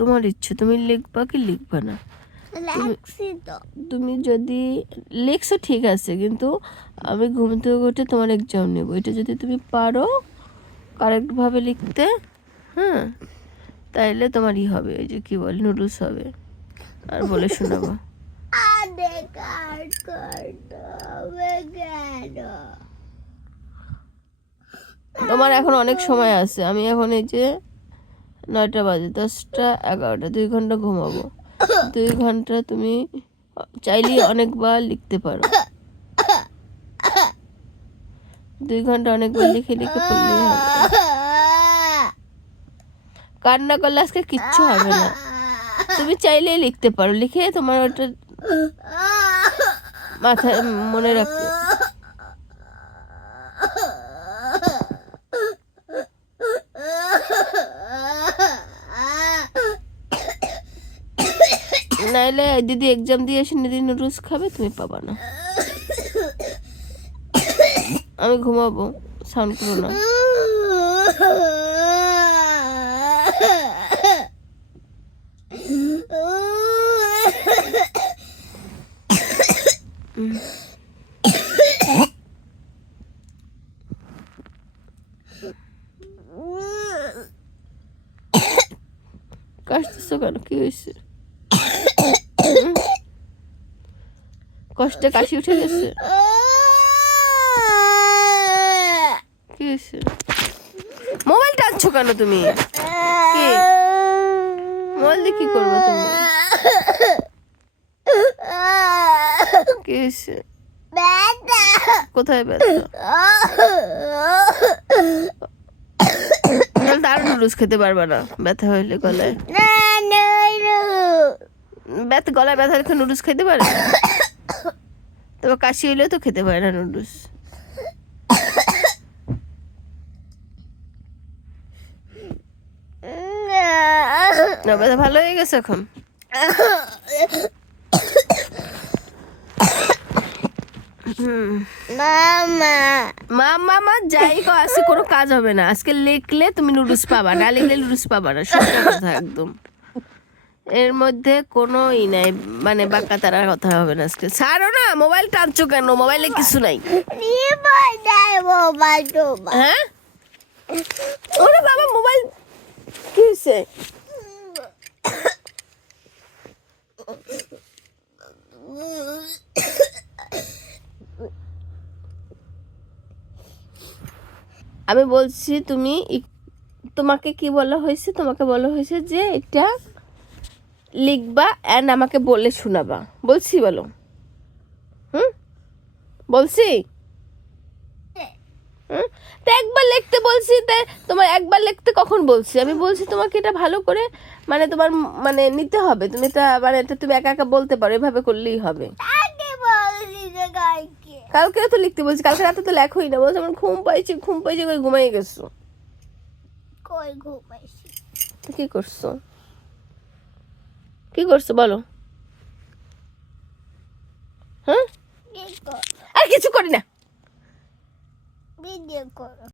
তোমার ইচ্ছে, তুমি লিখবা কি লিখবা না। তুমি যদি লিখছো ঠিক আছে, কিন্তু আমি ঘুম থেকে উঠে তোমার এক্সাম নেব। এটা যদি তুমি পারো কারেক্টভাবে লিখতে, হ্যাঁ, তাইলে তোমার ই হবে, ওই যে কি বলে নুডলস হবে। আর বলে শোনাবো। তোমার এখন অনেক সময় আছে। আমি এখন এই যে 9টা বাজে, 10টা 11টা, 2 ঘন্টা ঘুমাবো। 2 ঘন্টা তুমি চাইলেই অনেকবার লিখতে পারো। 2 ঘন্টা অনেকবার লিখে লিখে পড়লেই হবে। কান্না করলে আজকে কিচ্ছু হবে না। তুমি চাইলেই লিখতে পারো, লিখে তোমার ওটা মাথায় মনে রাখবে। নাইলে দিদি এক্সাম দিয়ে এসে দিদি নুডলস খাবে, তুমি পাবা না। আমি ঘুমাবো, সাউন্ড করো না। কাশতেছো কেন, কি হয়েছে? কষ্টে কাশি উঠে গেছে? কি হয়েছে? মোবাইল টানছো কেন তুমি? কি মোবাইল দিয়ে কি করবো তুমি? কি হয়েছে? কোথায় ব্যথা? তাহলে আরো নুডলস খেতে পারবা না ব্যথা হইলে গলায়। গলায় ব্যথা রেখে নুডলস খেতে পারে? তবে কাশি হইলেও তো খেতে পারে না নুডলস। না, ব্যথা ভালো হয়ে গেছে এখন? মামা যাই কো, আজকে কোনো কাজ হবে না। আজকে লিখলে তুমি নুডলস পাবা, না লিখলে নুডলস পাবা না, সত্যি কথা একদম। এর মধ্যে কোনো ই নাই, মানে বাক্কা তারার কথা হবে না আজকে। ছাড়ো না, মোবাইল টানছো কেন? মোবাইলে কিছু নাই। হ্যাঁ, ওরে বাবা, মোবাইল কি হয়েছে? আমি বলছি তুমি, তোমাকে কি বলা হয়েছে? তোমাকে বলা হয়েছে যে এটা লিখবা অ্যান্ড আমাকে বলে শোনাবা। বলছি বলো। বলছি তো একবার লিখতে বলছি, তোমার একবার লিখতে কখন বলছি? আমি বলছি তোমাকে এটা ভালো করে মানে তোমার মানে নিতে হবে। তুমি এটা মানে এটা তুমি একা একা বলতে পারো, এভাবে করলেই হবে। কালকেও তো লিখতে বলছি, কালকে রাতে তো লেখোই না। বলছি আমার ঘুম পাইছি করে ঘুমাই গেছো। কি করছো? কি করছো বলো? হ্যাঁ, আর কিছু করি না।